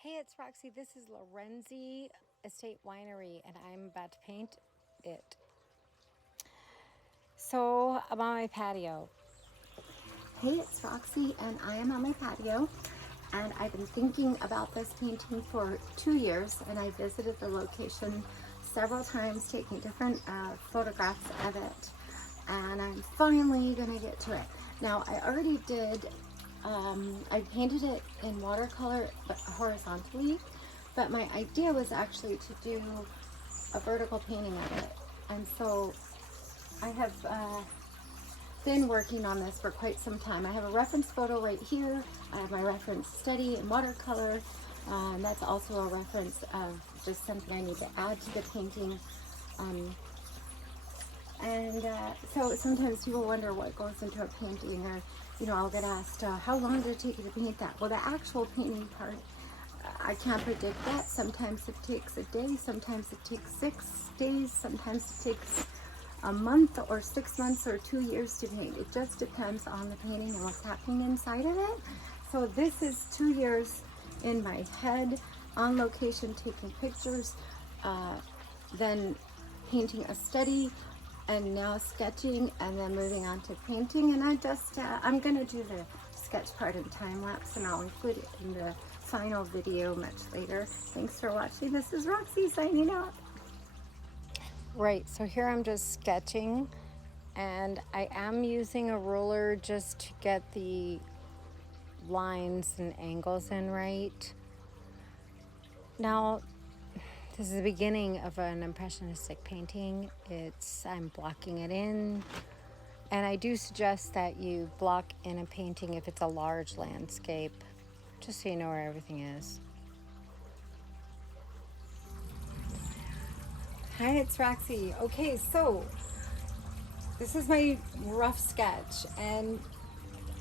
Hey, it's Roxy. This is Lorenzi Estate Winery, and I'm about to paint it. So, I'm on my patio. Hey, it's Roxy, and I am on my patio. And I've been thinking about this painting for 2 years, and I visited the location several times, taking different photographs of it. And I'm finally gonna get to it. Now, I already did I painted it in watercolor but horizontally, but my idea was actually to do a vertical painting of it. And so I have been working on this for quite some time. I have a reference photo right here. I have my reference study in watercolor. And that's also a reference of just something I need to add to the painting. So sometimes people wonder what goes into a painting, or I'll get asked, how long did it take you to paint that? Well, the actual painting part, I can't predict that. Sometimes it takes a day, sometimes it takes 6 days, sometimes it takes a month or 6 months or 2 years to paint. It just depends on the painting and what's happening inside of it. So this is 2 years in my head, on location, taking pictures, then painting a study, and now sketching, and then moving on to painting. And I'm gonna do the sketch part in time lapse, and I'll include it in the final video much later. Thanks for watching. This is Roxy signing out. Right, so here I'm just sketching, and I am using a ruler just to get the lines and angles in right. Now, this is the beginning of an impressionistic painting. I'm blocking it in, and I do suggest that you block in a painting if it's a large landscape, just so you know where everything is. Hi, it's Roxy. Okay, so this is my rough sketch, and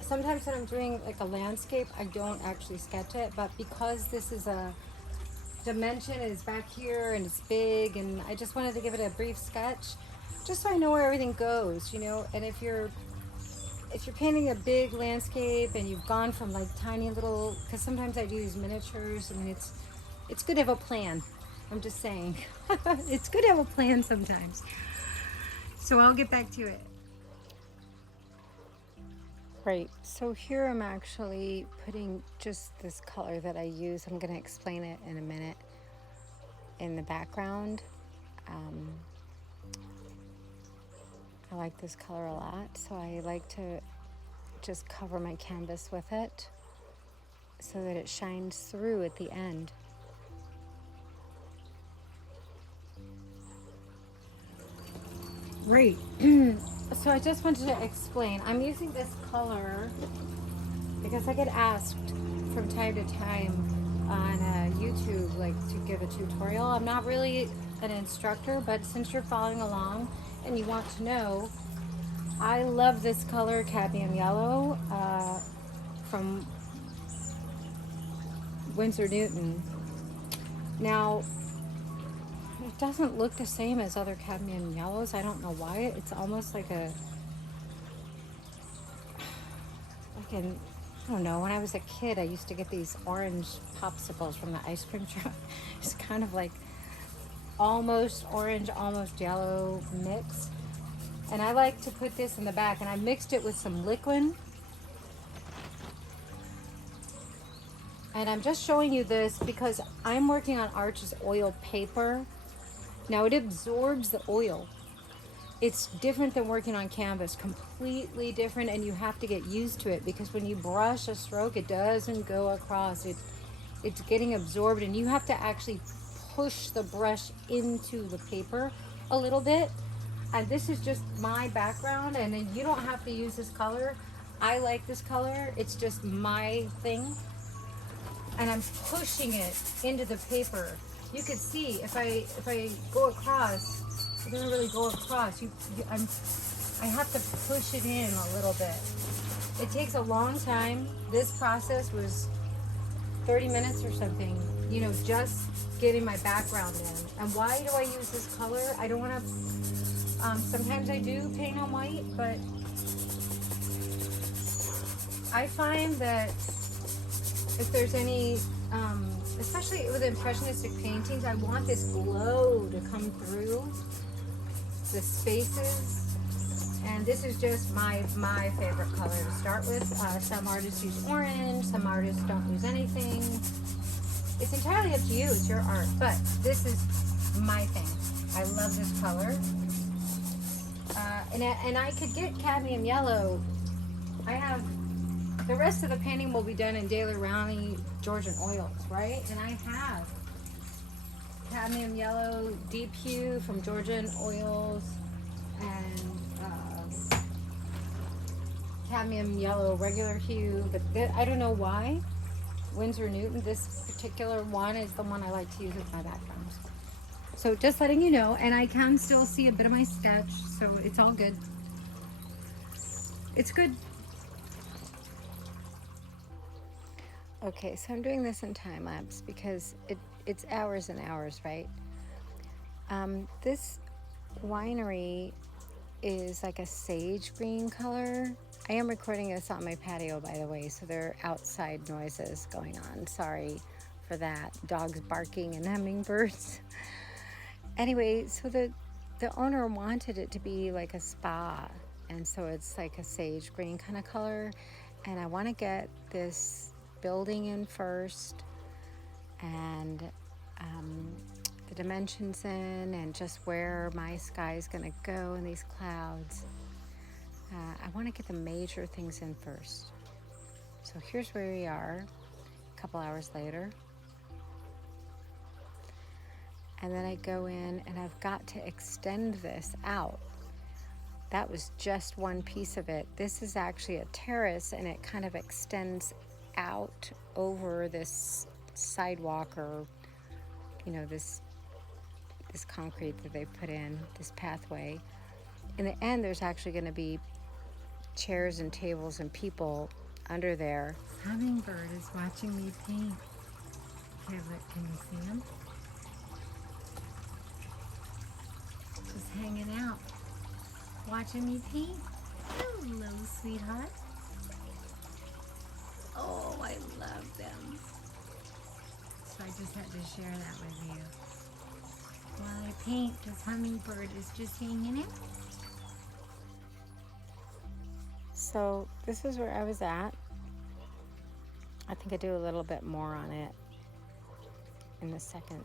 sometimes when I'm doing like a landscape, I don't actually sketch it, but because this is a dimension is back here and it's big, and I just wanted to give it a brief sketch just so I know where everything goes, and if you're painting a big landscape and you've gone from like tiny little, because sometimes I do these miniatures, I mean it's good to have a plan. I'm just saying it's good to have a plan sometimes. So I'll get back to it. Right, so here I'm actually putting just this color that I use. I'm going to explain it in a minute in the background. I like this color a lot, so I like to just cover my canvas with it so that it shines through at the end. Right. So I just wanted to explain. I'm using this color because I get asked from time to time on YouTube, like, to give a tutorial. I'm not really an instructor, but since you're following along and you want to know, I love this color, cadmium yellow, from Winsor Newton. Now, it doesn't look the same as other cadmium yellows. I don't know why. It's almost like I don't know, when I was a kid, I used to get these orange popsicles from the ice cream truck. It's kind of like almost orange, almost yellow mix. And I like to put this in the back, and I mixed it with some liquid. And I'm just showing you this because I'm working on Arches oil paper. Now it absorbs the oil. It's different than working on canvas, completely different, and you have to get used to it because when you brush a stroke, it doesn't go across. It's getting absorbed, and you have to actually push the brush into the paper a little bit. And this is just my background, and you don't have to use this color. I like this color. It's just my thing. And I'm pushing it into the paper. You can see if I go across, it doesn't really go across. I have to push it in a little bit. It takes a long time. This process was 30 minutes or something, just getting my background in. And why do I use this color? I don't want to, sometimes I do paint on white, but I find that if there's any, especially with impressionistic paintings, I want this glow to come through the spaces. And this is just my favorite color to start with. Some artists use orange, some artists don't use anything. It's entirely up to you, it's your art, but this is my thing. I love this color. And I could get cadmium yellow. I have, the rest of the painting will be done in Daily Rowney Georgian oils, right? And I have cadmium yellow deep hue from Georgian oils and cadmium yellow regular hue, but I don't know why. Winsor Newton, this particular one is the one I like to use with my backgrounds. So just letting you know, and I can still see a bit of my sketch, so it's all good. It's good. Okay, so I'm doing this in time lapse because it's hours and hours, right? This winery is like a sage green color. I am recording this on my patio, by the way, so there are outside noises going on. Sorry for that. Dogs barking and hummingbirds. Anyway, so the owner wanted it to be like a spa, and so it's like a sage green kind of color. And I want to get this building in first, and the dimensions in, and just where my sky is going to go in these clouds. I want to get the major things in first. So here's where we are a couple hours later. And then I go in and I've got to extend this out. That was just one piece of it. This is actually a terrace, and it kind of extends out over this sidewalk, or this concrete that they've put in, this pathway. In the end, there's actually going to be chairs and tables and people under there. Hummingbird is watching me paint. Okay, look, can you see him? Just hanging out, watching me paint. Hello, sweetheart. Oh, I love them. So I just had to share that with you. While I paint, this hummingbird is just hanging out. So this is where I was at. I think I do a little bit more on it in a second.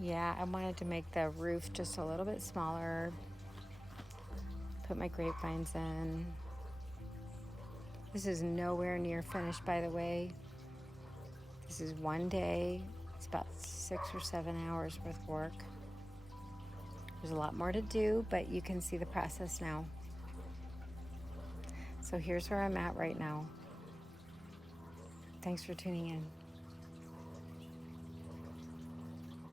Yeah, I wanted to make the roof just a little bit smaller. Put my grapevines in. This is nowhere near finished, by the way. This is one day. It's about 6 or 7 hours worth of work. There's a lot more to do, but you can see the process now. So here's where I'm at right now. Thanks for tuning in.